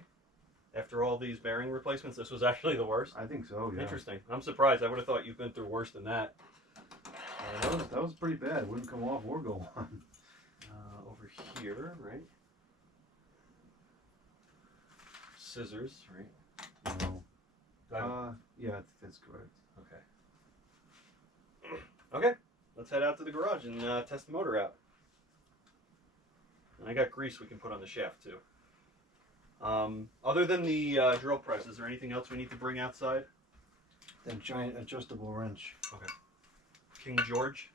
After all these bearing replacements, this was actually the worst? I think so, yeah. Interesting. I'm surprised. I would have thought you've been through worse than that. That was pretty bad. It wouldn't come off or go on. Over here, right? Scissors, right? No. Do Yeah, that's correct. Okay. Okay. Let's head out to the garage and test the motor out. And I got grease we can put on the shaft too. Other than the drill press, is there anything else we need to bring outside? That giant adjustable wrench. Okay. King George.